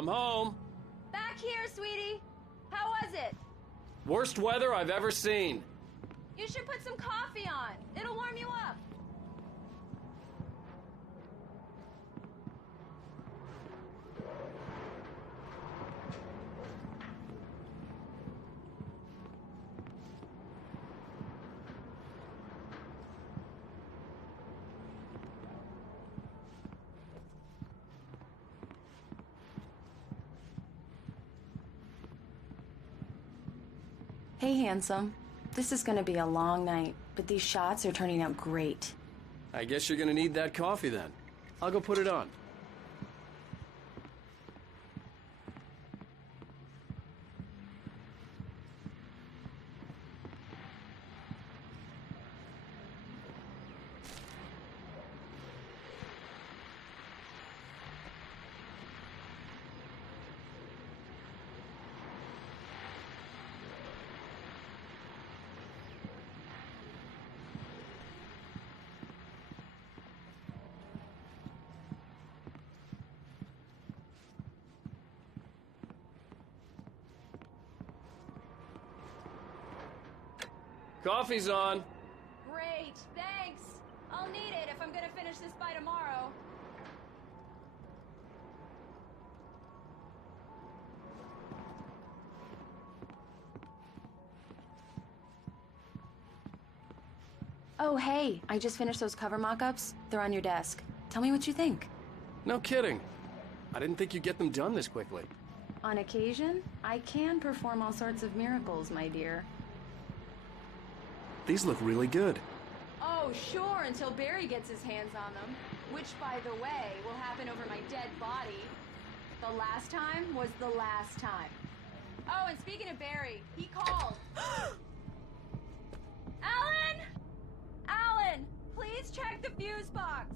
I'm home. Back here, sweetie. How was it? Worst weather I've ever seen. You should put some coffee on. It'll warm you up. Hey, handsome. This is gonna be a long night, but these shots are turning out great. I guess you're gonna need that coffee then. I'll go put it on. Coffee's on. Great, thanks. I'll need it if I'm gonna finish this by tomorrow. Oh, hey, I just finished those cover mock-ups. They're on your desk. Tell me what you think. No kidding. I didn't think you'd get them done this quickly. On occasion, I can perform all sorts of miracles, my dear. These look really good. Oh, sure, until Barry gets his hands on them. Which, by the way, will happen over my dead body. The last time was the last time. Oh, and speaking of Barry, he called. Alan! Alan, please check the fuse box.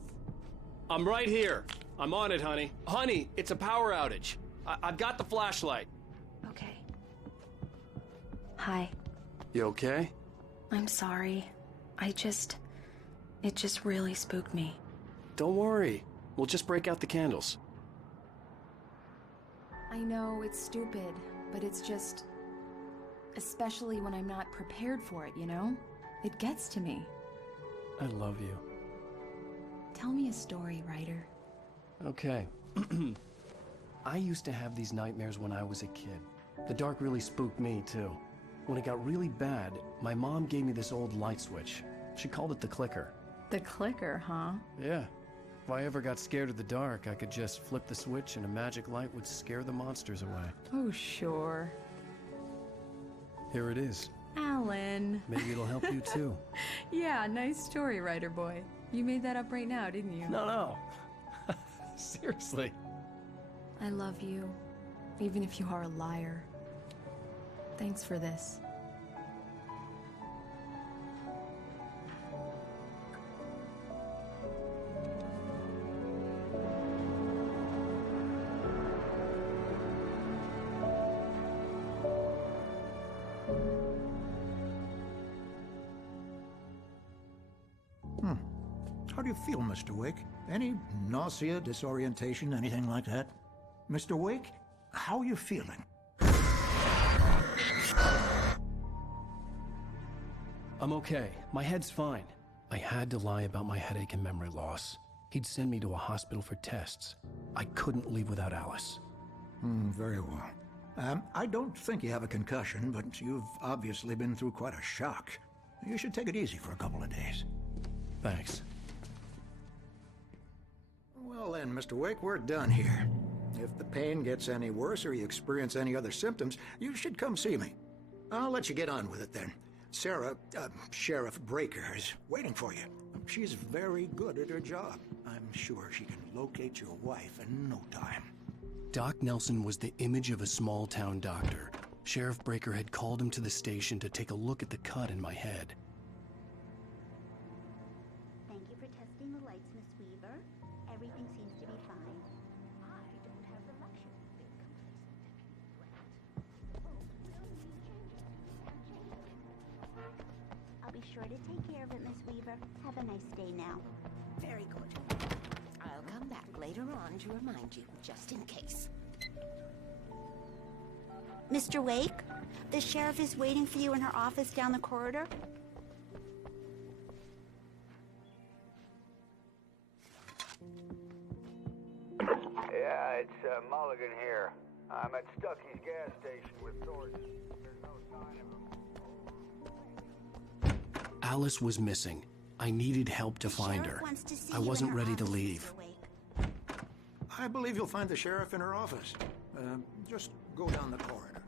I'm right here. I'm on it, honey. Honey, it's a power outage. I've got the flashlight. Okay. Hi. You okay? I'm sorry. It just really spooked me. Don't worry. We'll just break out the candles. I know it's stupid, but it's just... Especially when I'm not prepared for it, you know? It gets to me. I love you. Tell me a story, writer. Okay. I used to have these nightmares when I was a kid. The dark really spooked me, too. When it got really bad, my mom gave me this old light switch. She called it the clicker. The clicker, huh? Yeah. If I ever got scared of the dark, I could just flip the switch and a magic light would scare the monsters away. Oh, sure. Here it is. Alan. Maybe it'll help you, too. Yeah, nice story, writer boy. You made that up right now, didn't you? No. Seriously. I love you, even if you are a liar. Thanks for this. How do you feel, Mr. Wake? Any nausea, disorientation, anything like that? Mr. Wake, how are you feeling? I'm okay. My head's fine. I had to lie about my headache and memory loss. He'd send me to a hospital for tests. I couldn't leave without Alice. Very well. I don't think you have a concussion, but you've obviously been through quite a shock. You should take it easy for a couple of days. Thanks. Well then, Mr. Wake, we're done here. If the pain gets any worse or you experience any other symptoms, you should come see me. I'll let you get on with it then. Sarah, Sheriff Breaker, is waiting for you. She's very good at her job. I'm sure she can locate your wife in no time. Doc Nelson was the image of a small-town doctor. Sheriff Breaker had called him to the station to take a look at the cut in my head. Thank you for testing the lights, Miss Weaver. Everything seems to be fine. I don't have the luxury of being complacent. I'll be sure to take care of it, Miss Weaver. Have a nice day now. Very good. I'll come back later on to remind you, just in case. Mr. Wake, the sheriff is waiting for you in her office down the corridor. Yeah, it's Mulligan here. I'm at Stuckey's gas station with Thornton. There's no sign of him. Alice was missing. I needed help to find Sheriff her. wants to see I you in wasn't her ready to office, leave. Mr. Wake. I believe you'll find the sheriff in her office. Just go down the corridor.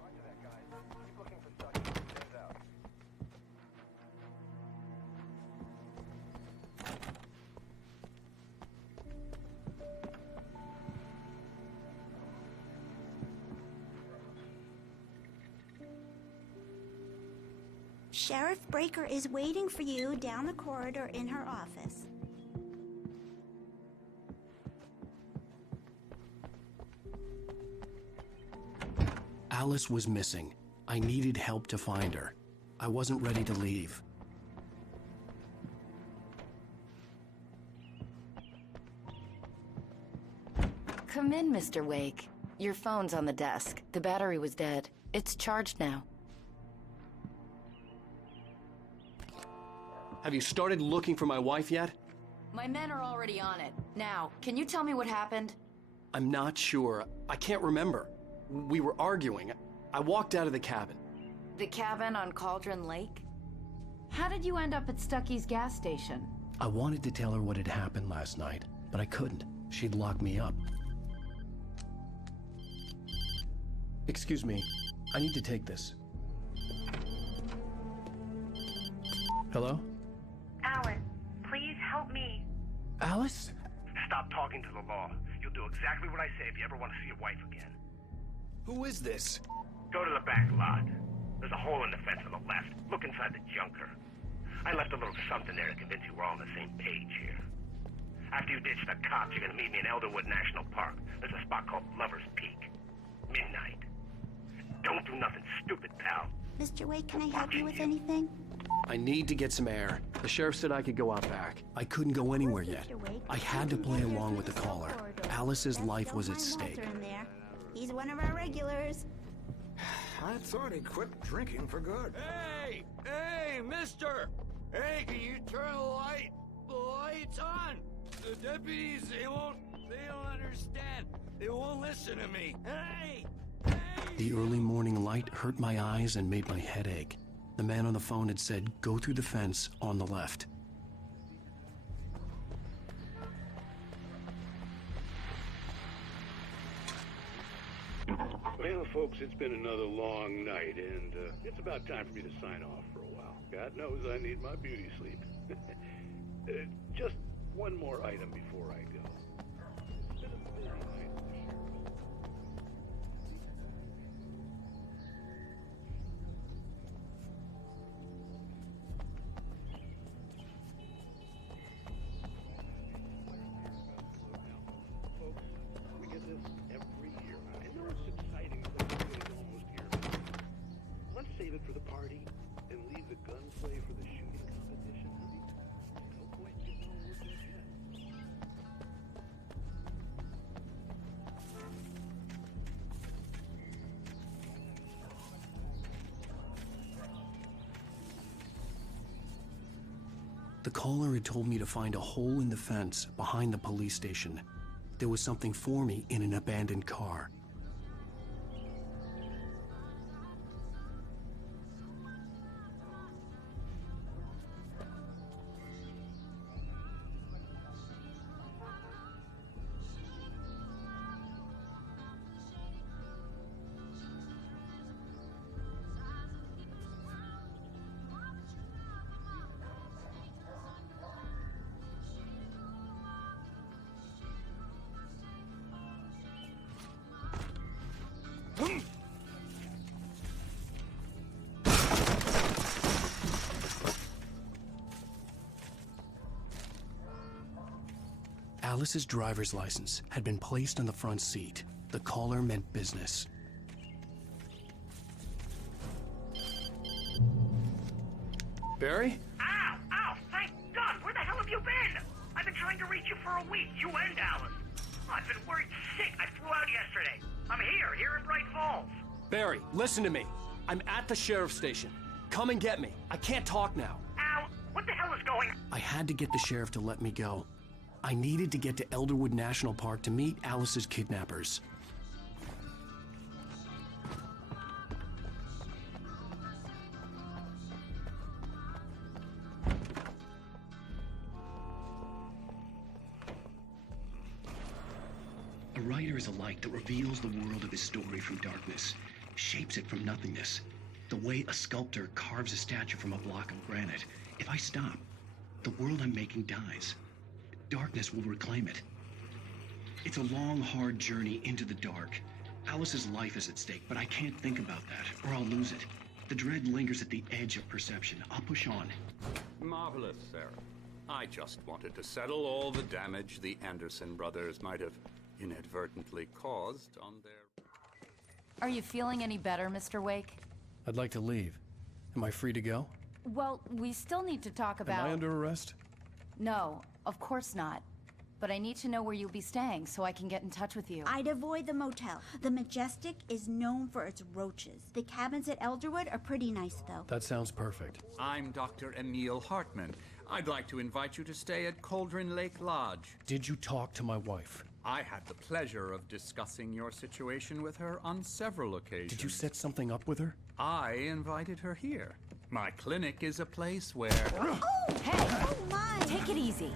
Roger that, guys. Keep looking for Stuckey. Hands out. Sheriff Breaker is waiting for you down the corridor in her office. Alice was missing. I needed help to find her. I wasn't ready to leave. Come in, Mr. Wake. Your phone's on the desk. The battery was dead. It's charged now. Have you started looking for my wife yet? My men are already on it. Now, can you tell me what happened? I'm not sure. I can't remember. We were arguing. I walked out of the cabin. The cabin on Cauldron Lake? How did you end up at Stuckey's gas station? I wanted to tell her what had happened last night, but I couldn't. She'd lock me up. Excuse me. I need to take this. Hello? Alan, please help me. Alice? Stop talking to the law. You'll do exactly what I say if you ever want to see your wife again. Who is this? Go to the back lot. There's a hole in the fence on the left. Look inside the junker. I left a little something there to convince you we're all on the same page here. After you ditch the cops, you're gonna meet me in Elderwood National Park. There's a spot called Lover's Peak. Midnight. Don't do nothing stupid, pal. Mr. Wake, can I help you with anything? I need to get some air. The sheriff said I could go out back. I couldn't go anywhere yet. Mr. Wake, I had to you can play get here along through with the the south caller. corridor. Alice's Just life don't was at find stake. Walter in there. He's one of our regulars. I thought he quit drinking for good. Hey! Hey, mister! Hey, can you turn the light? The light's on! The deputies, they don't understand. They won't listen to me. Hey! Hey! The early morning light hurt my eyes and made my head ache. The man on the phone had said, go through the fence on the left. Well, folks, it's been another long night, and it's about time for me to sign off for a while. God knows I need my beauty sleep. Just one more item before I go. It's been a busy night at the sheriff's. Folks, we get this every year. I know it's exciting, but the day is almost here. Let's save it for the party and leave the gunplay for the shooting competition, honey. No point in getting all worked up yet. The caller had told me to find a hole in the fence behind the police station. There was something for me in an abandoned car. Alice's driver's license had been placed on the front seat. The caller meant business. Barry? Ow! Ow! Thank God! Where the hell have you been? buried you for a week, you and Alice. I've been worried sick. I flew out yesterday. I'm here in Bright Falls. Barry, listen to me. I'm at the sheriff's station. Come and get me. I can't talk now. Al, what the hell is going on? I had to get the sheriff to let me go. I needed to get to Elderwood National Park to meet Alice's kidnappers. A writer is a light that reveals the world of his story from darkness, shapes it from nothingness. The way a sculptor carves a statue from a block of granite. If I stop, the world I'm making dies. Darkness will reclaim it. It's a long, hard journey into the dark. Alice's life is at stake, but I can't think about that, or I'll lose it. The dread lingers at the edge of perception. I'll push on. Marvelous, Sarah. I just wanted to settle all the damage the Anderson brothers might have inadvertently caused on their... Are you feeling any better, Mr. Wake? I'd like to leave. Am I free to go? Well, we still need to talk about... Am I under arrest? No, of course not. But I need to know where you'll be staying so I can get in touch with you. I'd avoid the motel. The Majestic is known for its roaches. The cabins at Elderwood are pretty nice, though. That sounds perfect. I'm Dr. Emil Hartman. I'd like to invite you to stay at Cauldron Lake Lodge. Did you talk to my wife? I had the pleasure of discussing your situation with her on several occasions. Did you set something up with her? I invited her here. My clinic is a place where... Oh! Hey! Oh, my! Take it easy.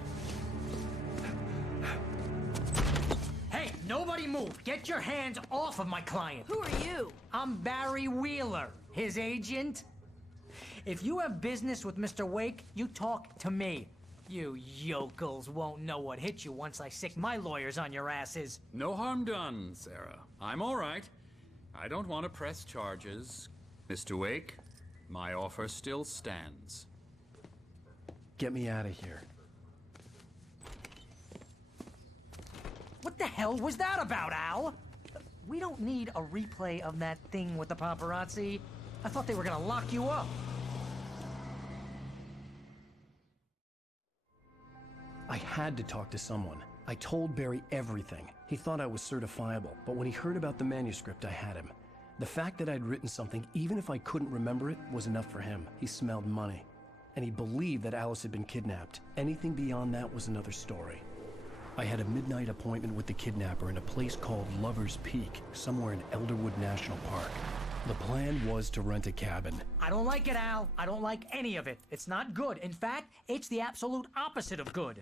Hey, nobody move! Get your hands off of my client! Who are you? I'm Barry Wheeler, his agent. If you have business with Mr. Wake, you talk to me. You yokels won't know what hit you once I sick my lawyers on your asses. No harm done, Sarah. I'm all right. I don't want to press charges. Mr. Wake, my offer still stands. Get me out of here. What the hell was that about, Al? We don't need a replay of that thing with the paparazzi. I thought they were gonna lock you up. I had to talk to someone. I told Barry everything. He thought I was certifiable, but when he heard about the manuscript, I had him. The fact that I'd written something, even if I couldn't remember it, was enough for him. He smelled money. And he believed that Alice had been kidnapped. Anything beyond that was another story. I had a midnight appointment with the kidnapper in a place called Lover's Peak, somewhere in Elderwood National Park. The plan was to rent a cabin. I don't like it, Al. I don't like any of it. It's not good. In fact, it's the absolute opposite of good.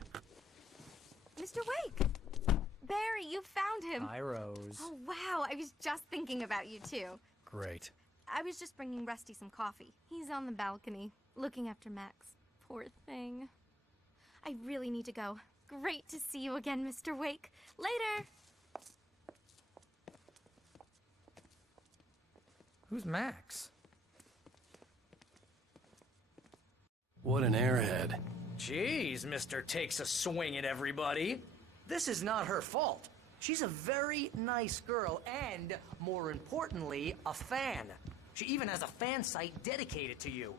Mr. Wake! Barry, you found him! Hi, Rose. Oh, wow. I was just thinking about you, too. Great. I was just bringing Rusty some coffee. He's on the balcony, looking after Max. Poor thing. I really need to go. Great to see you again, Mr. Wake. Later! Who's Max? What an airhead. Jeez, Mr. Takes a swing at everybody. This is not her fault. She's a very nice girl and, more importantly, a fan. She even has a fan site dedicated to you.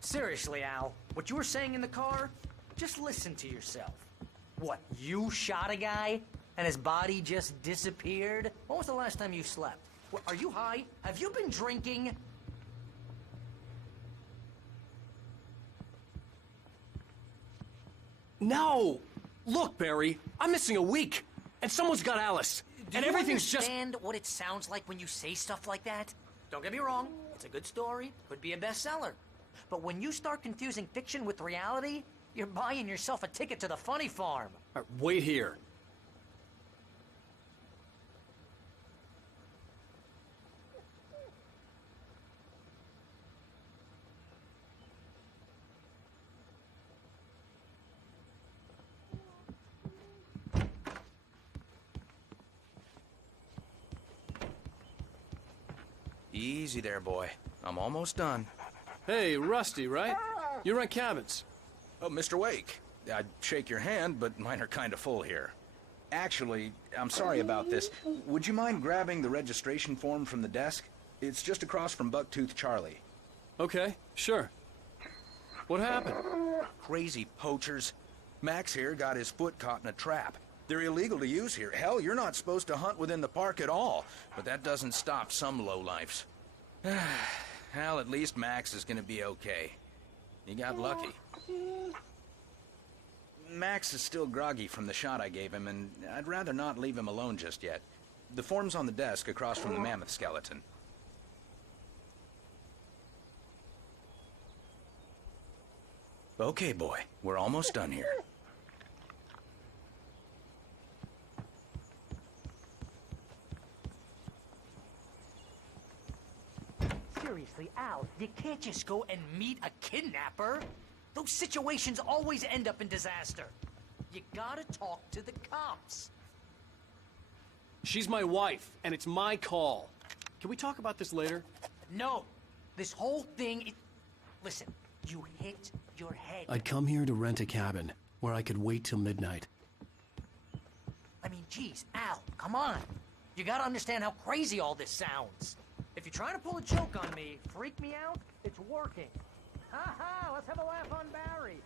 Seriously, Al, what you were saying in the car, just listen to yourself. What, you shot a guy and his body just disappeared? When was the last time you slept? What, are you high? Have you been drinking? No! Look, Barry, I'm missing a week, and someone's got Alice, and everything's just... Do you understand what it sounds like when you say stuff like that? Don't get me wrong, it's a good story, could be a bestseller. But when you start confusing fiction with reality, you're buying yourself a ticket to the funny farm. All right, wait here. Easy there, boy. I'm almost done. Hey, Rusty, right? You rent cabins. Oh, Mr. Wake. I'd shake your hand, but mine are kind of full here. Actually, I'm sorry about this. Would you mind grabbing the registration form from the desk? It's just across from Bucktooth Charlie. Okay, sure. What happened? Crazy poachers. Max here got his foot caught in a trap. They're illegal to use here. Hell, you're not supposed to hunt within the park at all. But that doesn't stop some lowlifes. Well, at least Max is gonna be okay. He got lucky. Max is still groggy from the shot I gave him, and I'd rather not leave him alone just yet. The form's on the desk across from the mammoth skeleton. Okay, boy. We're almost done here. Seriously, Al, you can't just go and meet a kidnapper. Those situations always end up in disaster. You gotta talk to the cops. She's my wife, and it's my call. Can we talk about this later? No. This whole thing... Listen, you hit your head. I'd come here to rent a cabin, where I could wait till midnight. I mean, geez, Al, come on. You gotta understand how crazy all this sounds. If you're trying to pull a joke on me, freak me out, it's working. Ha-ha, let's have a laugh on Barry.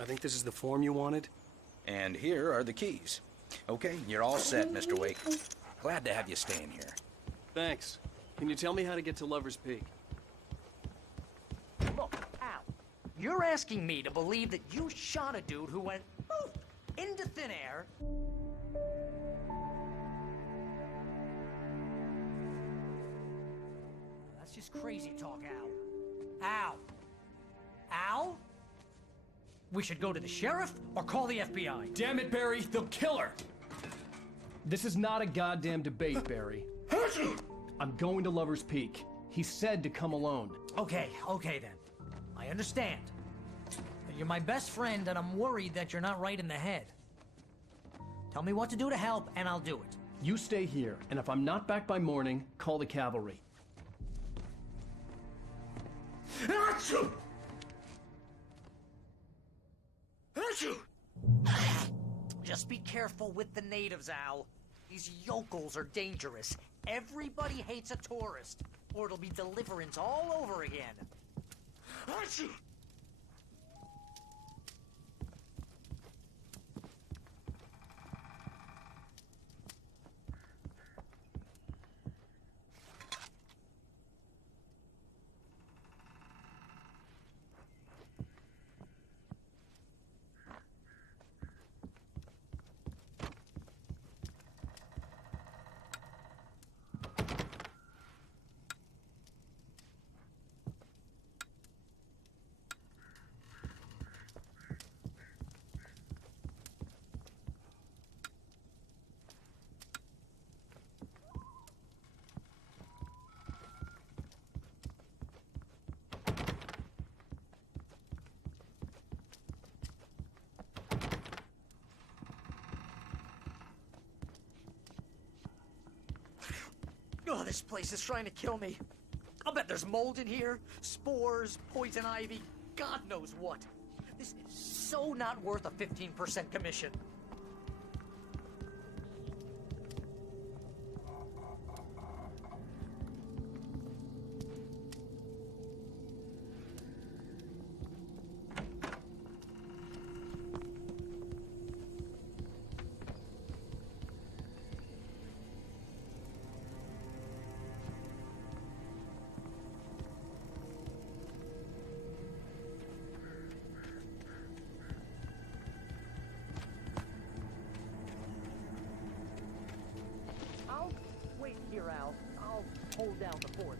I think this is the form you wanted. And here are the keys. Okay, you're all set, Mr. Wake. Glad to have you staying here. Thanks. Can you tell me how to get to Lover's Peak? Look, Al, you're asking me to believe that you shot a dude who went poof into thin air. That's just crazy talk, Al. Al. Al? We should go to the sheriff or call the FBI. Damn it, Barry, they'll kill her! This is not a goddamn debate, Barry. I'm going to Lover's Peak. He said to come alone. Okay then. I understand. You're my best friend, and I'm worried that you're not right in the head. Tell me what to do to help, and I'll do it. You stay here, and if I'm not back by morning, call the cavalry. Achoo! Achoo! Just be careful with the natives, Al. These yokels are dangerous. Everybody hates a tourist, or it'll be Deliverance all over again. Achoo! Oh, this place is trying to kill me. I'll bet there's mold in here, spores, poison ivy, God knows what. This is so not worth a 15% commission. Here, Al. I'll hold down the fort.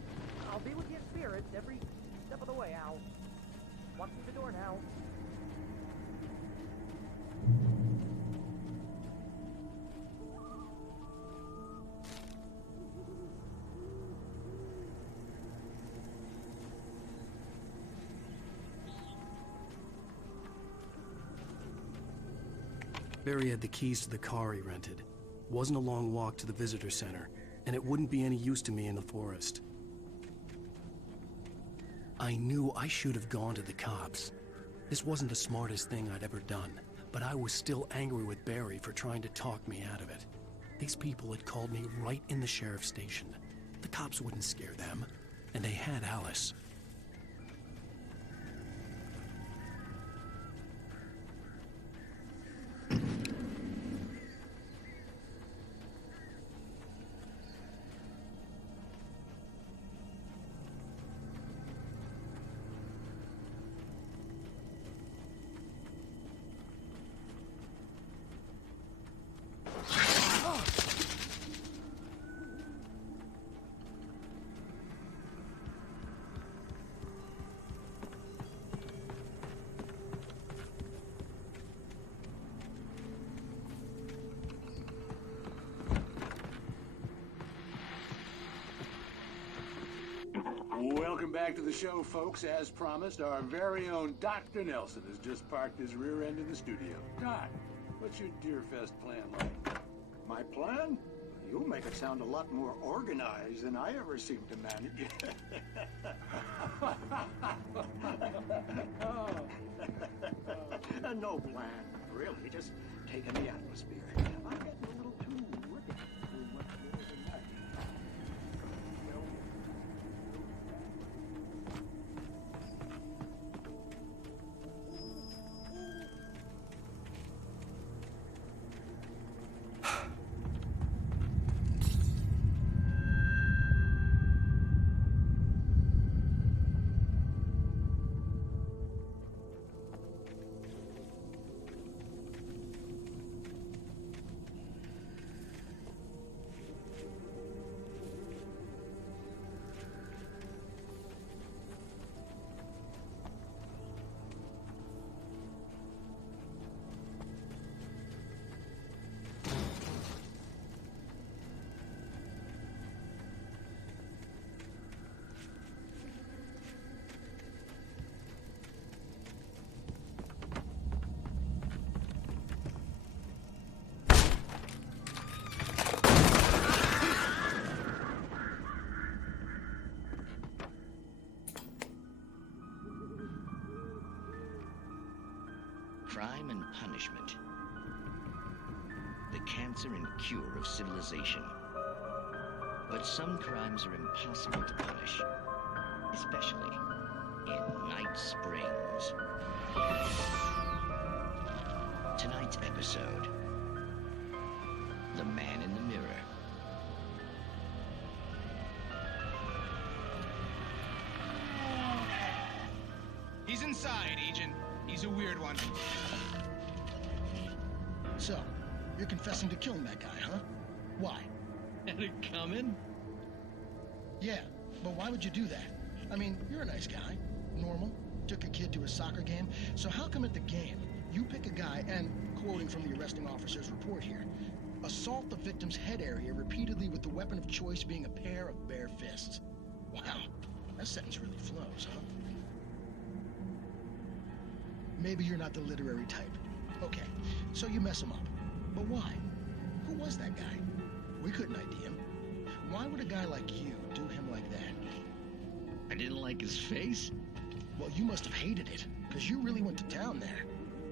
I'll be with you in spirit every step of the way, Al. Walk through the door now. Barry had the keys to the car he rented. Wasn't a long walk to the visitor center, and it wouldn't be any use to me in the forest. I knew I should have gone to the cops. This wasn't the smartest thing I'd ever done, but I was still angry with Barry for trying to talk me out of it. These people had called me right in the sheriff's station. The cops wouldn't scare them, and they had Alice. Welcome back to the show, folks. As promised, our very own Dr. Nelson has just parked his rear end in the studio. Doc, what's your Deerfest plan like? My plan? You'll make it sound a lot more organized than I ever seem to manage. No plan, really. Just taking the atmosphere. I'm getting a little too ripping. Too much more than that. Crime and punishment. The cancer and cure of civilization. But some crimes are impossible to punish, especially in Night Springs. Tonight's episode, The Man in the Mirror. He's inside, Agent. He's a weird one. So, you're confessing to killing that guy, huh? Why? Had it coming? Yeah, but why would you do that? I mean, you're a nice guy. Normal. Took a kid to a soccer game. So how come at the game, you pick a guy and, quoting from the arresting officer's report here, assault the victim's head area repeatedly with the weapon of choice being a pair of bare fists? Wow, that sentence really flows, huh? Maybe you're not the literary type. Okay, so you mess him up. But why? Who was that guy? We couldn't ID him. Why would a guy like you do him like that? I didn't like his face? Well, you must have hated it, because you really went to town there.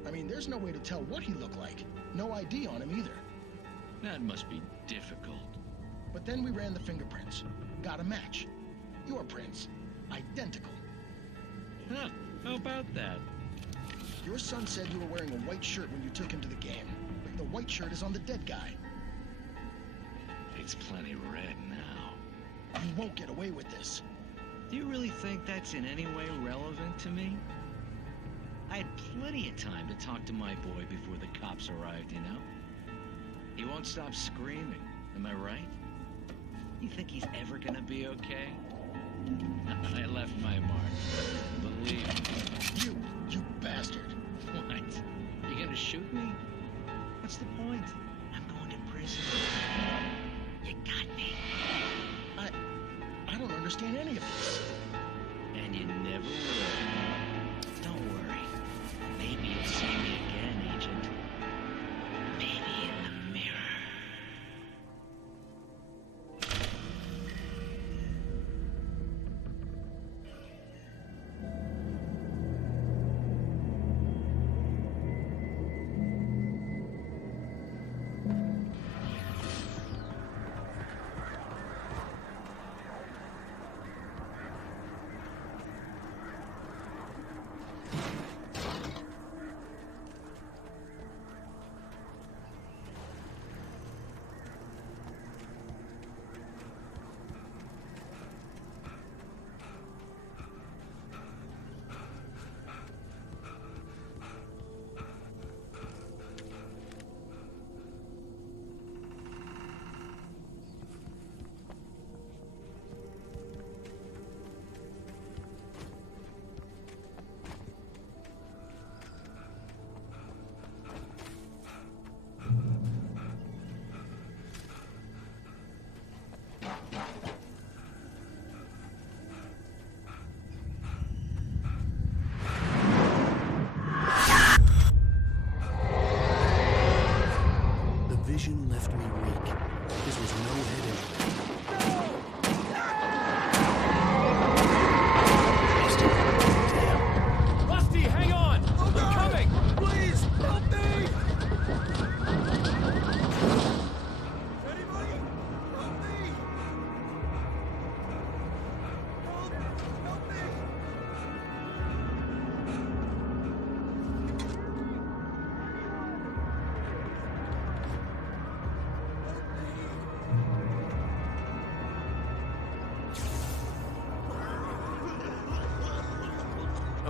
I mean, there's no way to tell what he looked like. No ID on him either. That must be difficult. But then we ran the fingerprints. Got a match. Your prints. Identical. Huh, how about that? Your son said you were wearing a white shirt when you took him to the game. The white shirt is on the dead guy. It's plenty red now. You won't get away with this. Do you really think that's in any way relevant to me? I had plenty of time to talk to my boy before the cops arrived, you know? He won't stop screaming, am I right? You think he's ever gonna be okay? I left my mark. Believe me. You bastard. What? You gonna shoot me? What's the point? I'm going to prison. You got me. I don't understand any of this. And you never will. Don't worry. Maybe you'll see me again, Agent. Maybe in the mirror.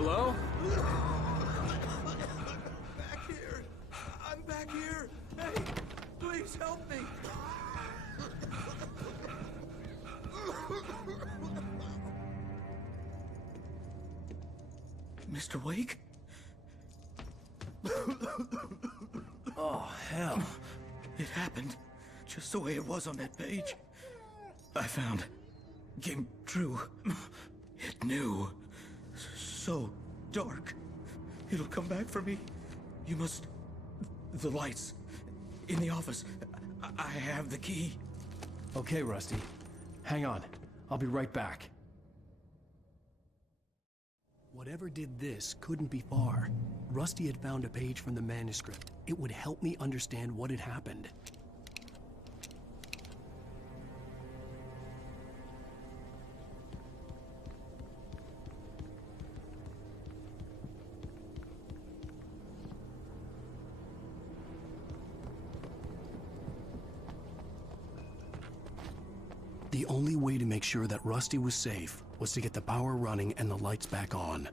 Hello? Back here. I'm back here. Hey, please help me. Mr. Wake? Oh, hell. It happened just the way it was on that page. I found. Came true. It knew. So dark. It'll come back for me. You must... The lights. In the office. I have the key. Okay, Rusty. Hang on. I'll be right back. Whatever did this couldn't be far. Rusty had found a page from the manuscript. It would help me understand what had happened. The only way to make sure that Rusty was safe was to get the power running and the lights back on.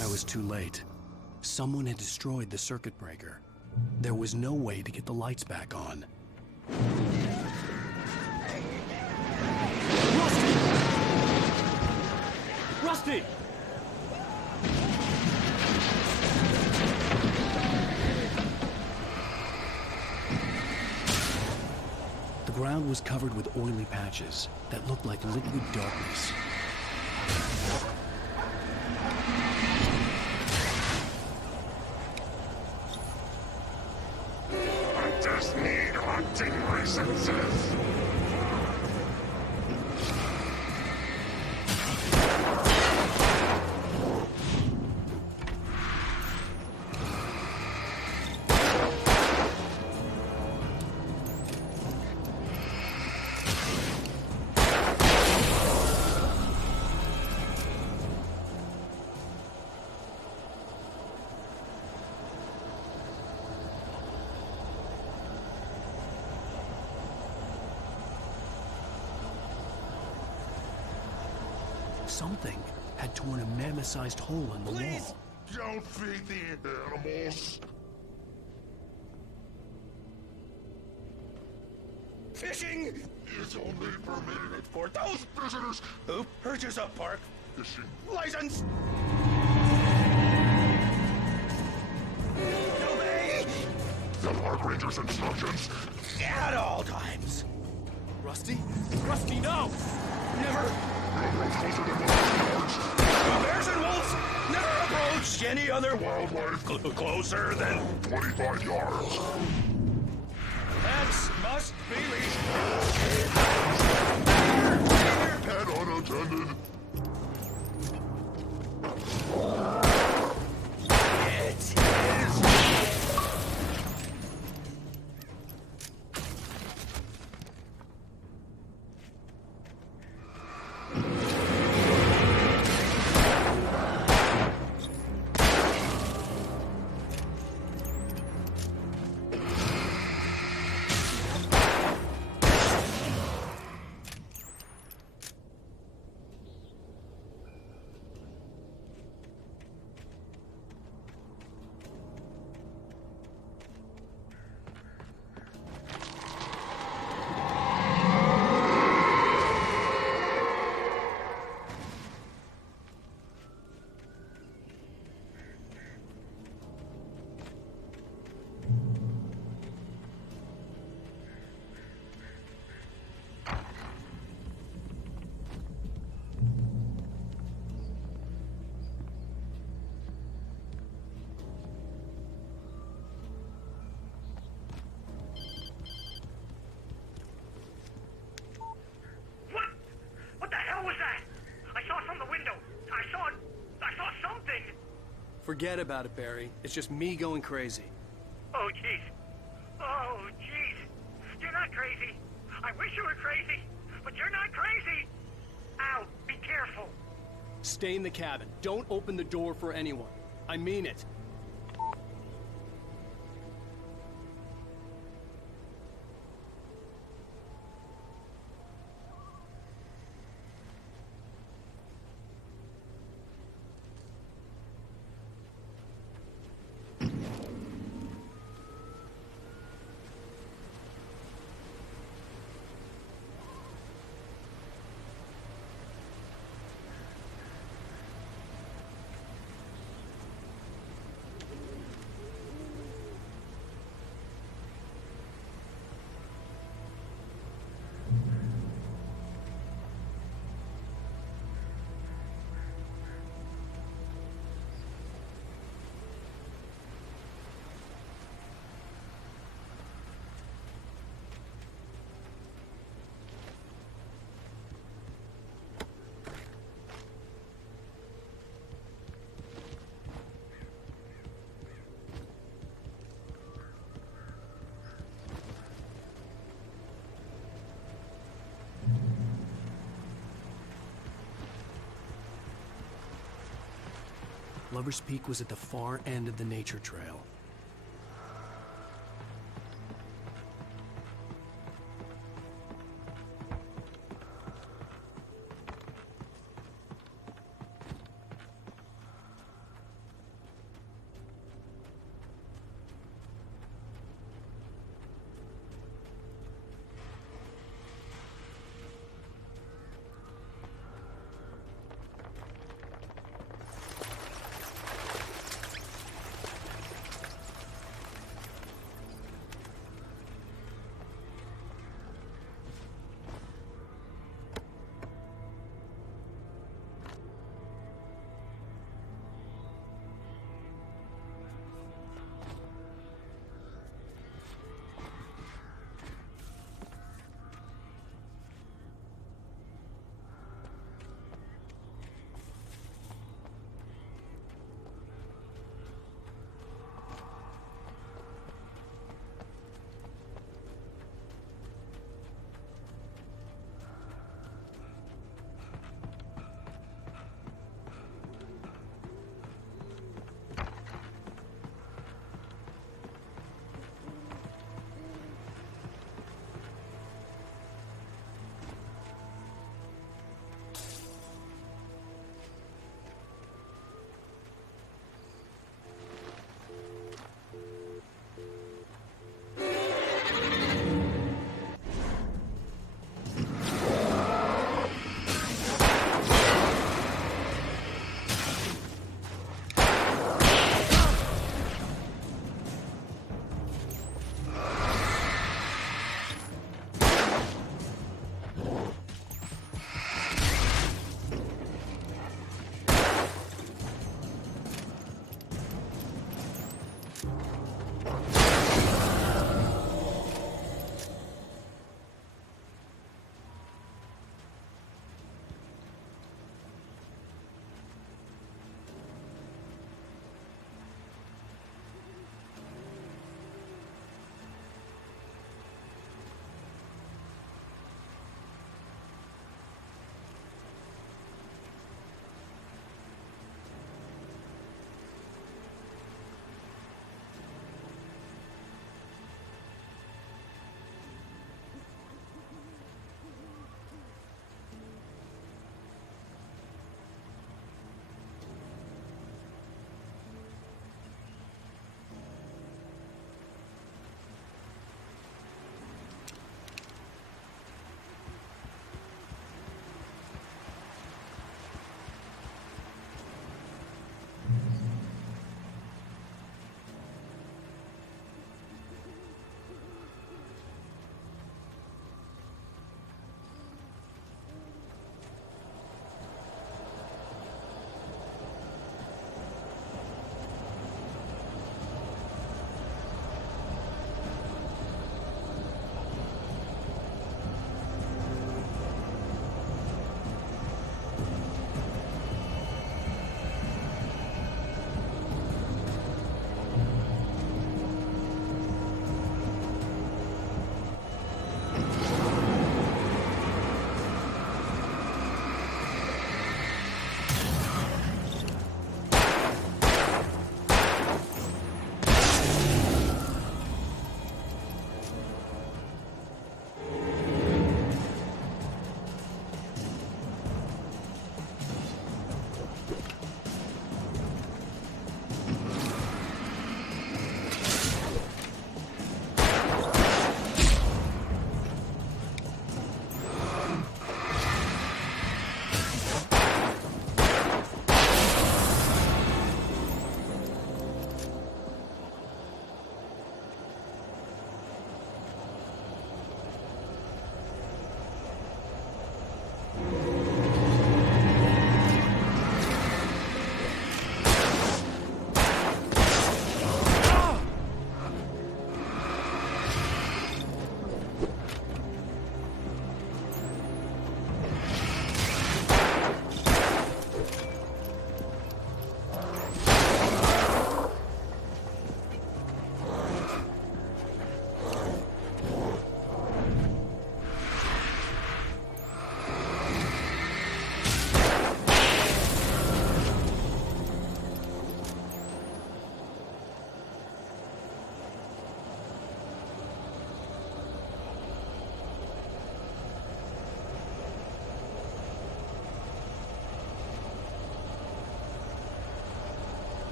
I was too late. Someone had destroyed the circuit breaker. There was no way to get the lights back on. Rusty! The ground was covered with oily patches that looked like liquid darkness. Hunters need hunting licenses. Something had torn a mammoth-sized hole in the wall. Don't feed the animals. Fishing is only permitted for those visitors who purchase a park fishing license. Obey the park ranger's instructions at all times. Rusty? Rusty, no! Never. Bears and wolves never approached any other wildlife closer than 25 yards. Pets must be leashed. Pet unattended. It is. Forget about it, Barry. It's just me going crazy. Oh, jeez. Oh, jeez. You're not crazy. I wish you were crazy, but you're not crazy. Ow, be careful. Stay in the cabin. Don't open the door for anyone. I mean it. Lover's Peak was at the far end of the nature trail.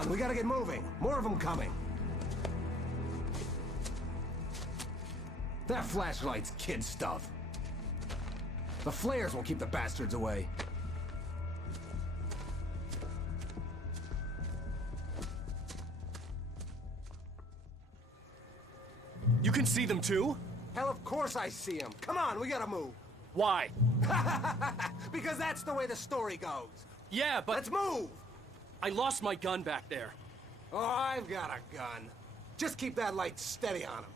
on, we gotta get moving. More of them coming. That flashlight's kid stuff. The flares will keep the bastards away. You can see them too? Hell, of course I see them. Come on, we gotta move. Why? Because that's the way the story goes. Yeah, but... Let's move! I lost my gun back there. Oh, I've got a gun. Just keep that light steady on him.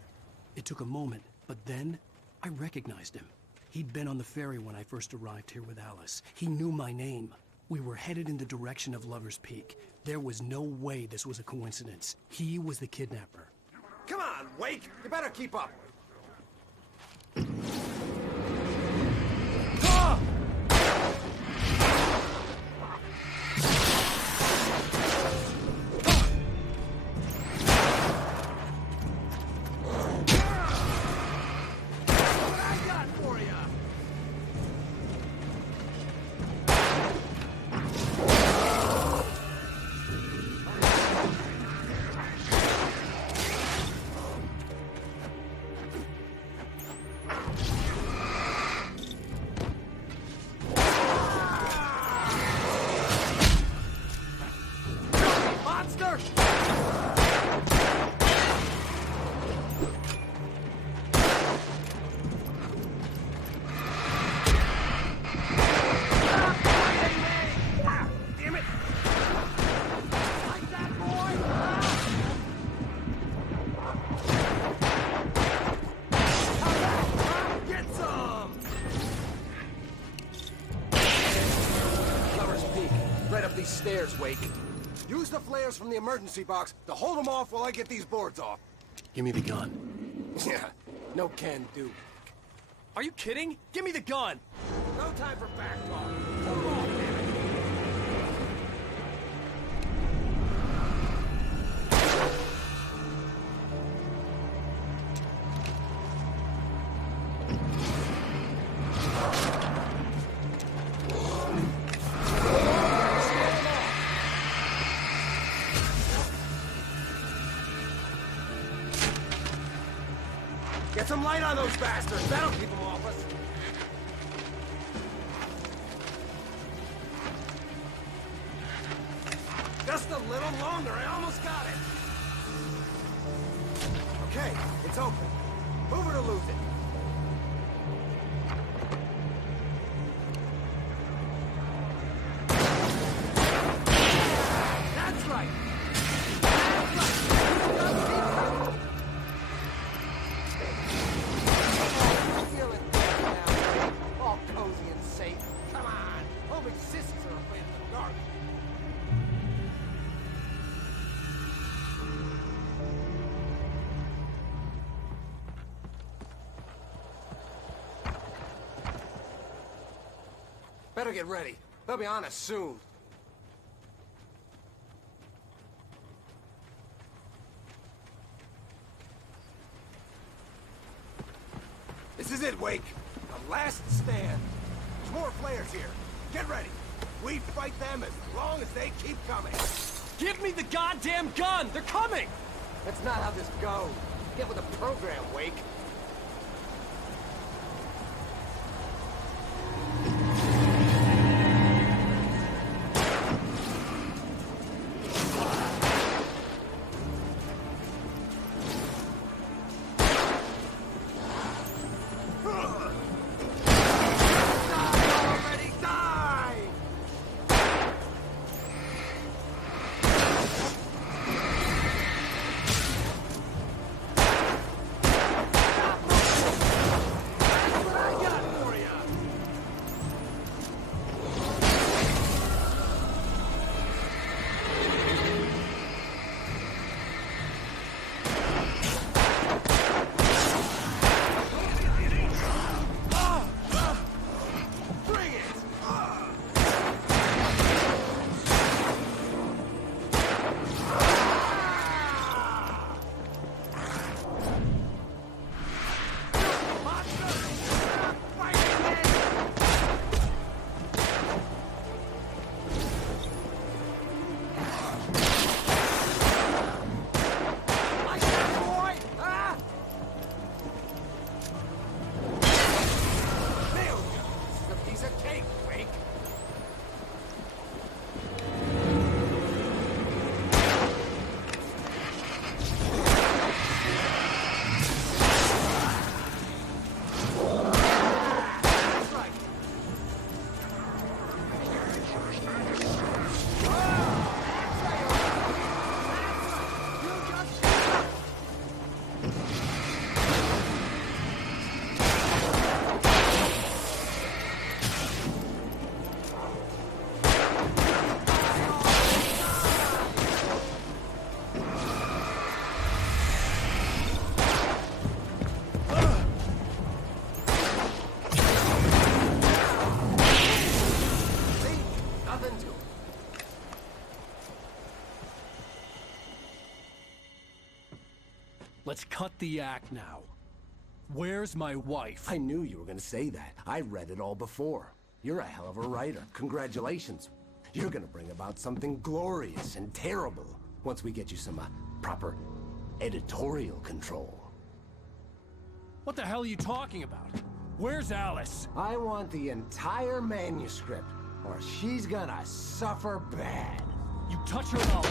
It took a moment, but then I recognized him. He'd been on the ferry when I first arrived here with Alice. He knew my name. We were headed in the direction of Lover's Peak. There was no way this was a coincidence. He was the kidnapper. Come on, Wake! You better keep up. Stairs, Wake. Use the flares from the emergency box to hold them off while I get these boards off. Give me the gun. Yeah, no can do. Are you kidding? Give me the gun! No time for back talk. Hold them off, damn it. Get some light on those bastards. That'll keep them off us. Just a little longer. I almost got it. Okay, it's open. Move it or lose it. That's right. Better get ready. They'll be on us soon. This is it, Wake. The last stand. There's more flares here. Get ready. We fight them as long as they keep coming. Give me the goddamn gun! They're coming! That's not how this goes. Get with the program, Wake. let's cut the act now. Where's my wife? I knew you were gonna say that. I read it all before. You're a hell of a writer. Congratulations. You're gonna bring about something glorious and terrible once we get you some proper editorial control. What the hell are you talking about? Where's Alice? I want the entire manuscript, or she's gonna suffer bad. You touch her and I'll...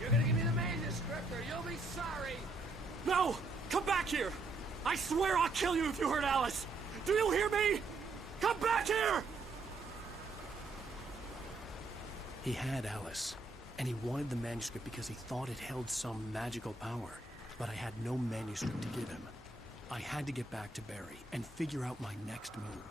You're gonna give me the manuscript or you'll be sorry! No! Come back here! I swear I'll kill you if you hurt Alice! Do you hear me? Come back here! He had Alice, and he wanted the manuscript because he thought it held some magical power. But I had no manuscript to give him. I had to get back to Barry and figure out my next move.